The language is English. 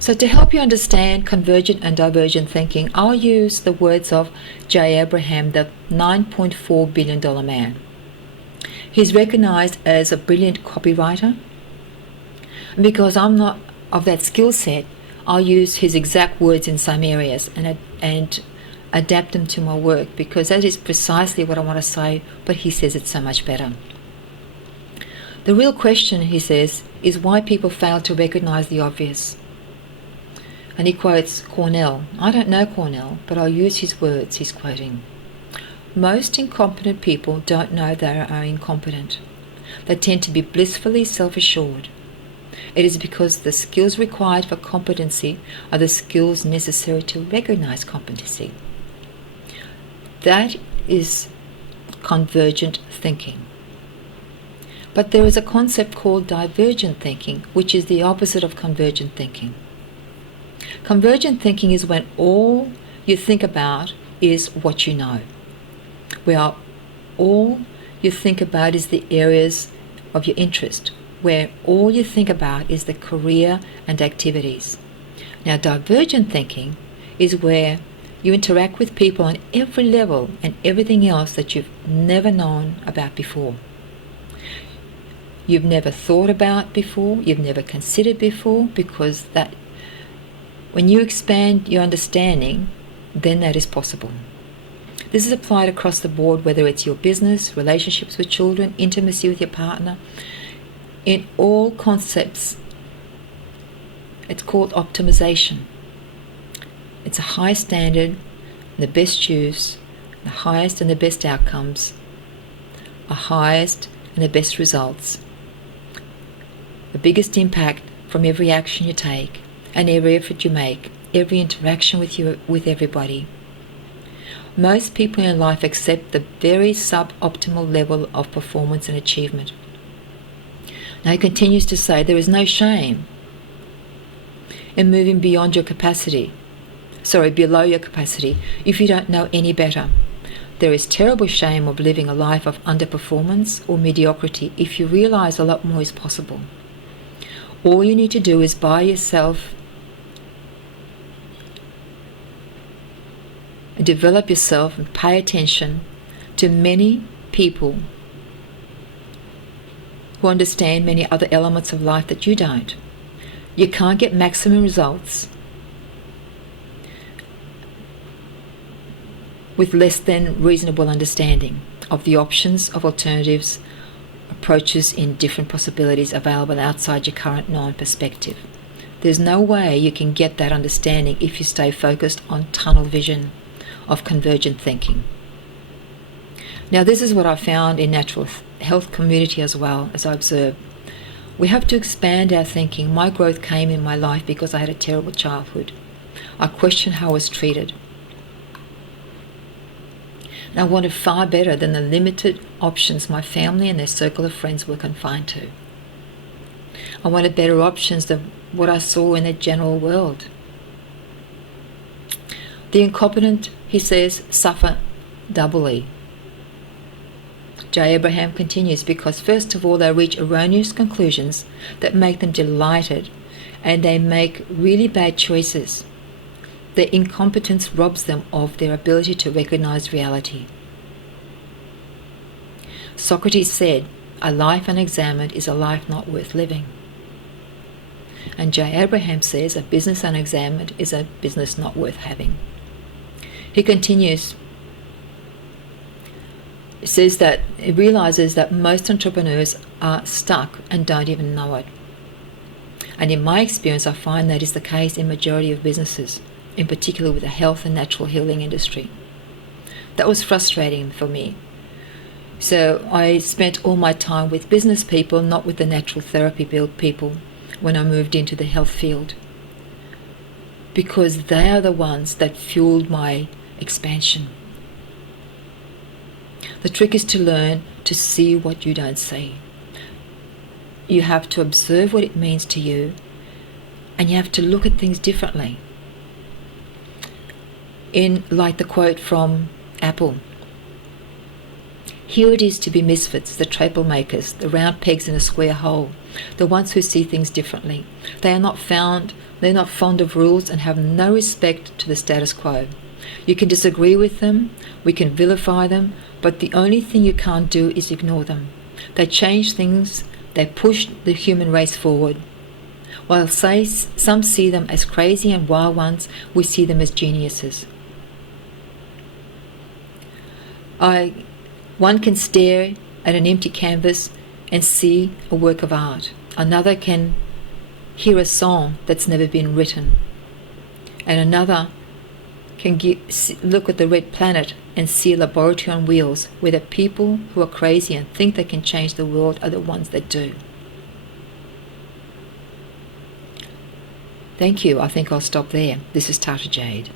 So to help you understand convergent and divergent thinking, I'll use the words of J. Abraham, the $9.4 billion man. He's recognized as a brilliant copywriter. And because I'm not of that skill set, I'll use his exact words in some areas and adapt them to my work, because that is precisely what I want to say, but he says it so much better. The real question, he says, is why people fail to recognize the obvious. And he quotes Cornell. I don't know Cornell, but I'll use his words he's quoting. Most incompetent people don't know they are incompetent. They tend to be blissfully self-assured. It is because the skills required for competency are the skills necessary to recognize competency. That is convergent thinking. But there is a concept called divergent thinking, which is the opposite of convergent thinking. Convergent thinking is when all you think about is what you know, where all you think about is the areas of your interest, where all you think about is the career and activities. Now, divergent thinking is where you interact with people on every level and everything else that you've never known about before. You've never thought about before, you've never considered before, because that when you expand your understanding, then that is possible. This is applied across the board, whether it's your business, relationships with children, intimacy with your partner. In all concepts, it's called optimization. It's a high standard, the best use, the highest and the best outcomes, the highest and the best results, the biggest impact from every action you take and every effort you make, every interaction with everybody. Most people in life accept the very suboptimal level of performance and achievement. Now he continues to say there is no shame in moving beyond your capacity, below your capacity, if you don't know any better. There is terrible shame of living a life of underperformance or mediocrity if you realize a lot more is possible. All you need to do is buy yourself, develop yourself, and pay attention to many people who understand many other elements of life that you don't. You can't get maximum results with less than reasonable understanding of the options of alternatives, approaches in different possibilities available outside your current known perspective. There's no way you can get that understanding if you stay focused on tunnel vision of convergent thinking. Now, this is what I found in natural health community as well, as I observe. We have to expand our thinking. My growth came in my life because I had a terrible childhood. I questioned how I was treated. And I wanted far better than the limited options my family and their circle of friends were confined to. I wanted better options than what I saw in the general world. The incompetent, he says, suffer doubly. J. Abraham continues, because first of all they reach erroneous conclusions that make them delighted, and they make really bad choices. Their incompetence robs them of their ability to recognize reality. Socrates said, "A life unexamined is a life not worth living." And J. Abraham says, "A business unexamined is a business not worth having." He continues, he says that he realizes that most entrepreneurs are stuck and don't even know it. And in my experience, I find that is the case in majority of businesses, in particular with the health and natural healing industry. That was frustrating for me. So I spent all my time with business people, not with the natural therapy people, when I moved into the health field, because they are the ones that fueled my expansion. The trick is to learn to see what you don't see. You have to observe what it means to you, and you have to look at things differently. In like the quote from Apple, Here it is to be misfits, the troublemakers, the round pegs in a square hole, the ones who see things differently. They're not fond of rules and have no respect to the status quo. You can disagree with them, we can vilify them, but the only thing you can't do is ignore them. They change things, they push the human race forward. While some see them as crazy and wild ones, we see them as geniuses. One can stare at an empty canvas and see a work of art. Another can hear a song that's never been written. And another can look at the red planet and see a laboratory on wheels where the people who are crazy and think they can change the world are the ones that do. Thank you. I think I'll stop there. This is Tata Jade.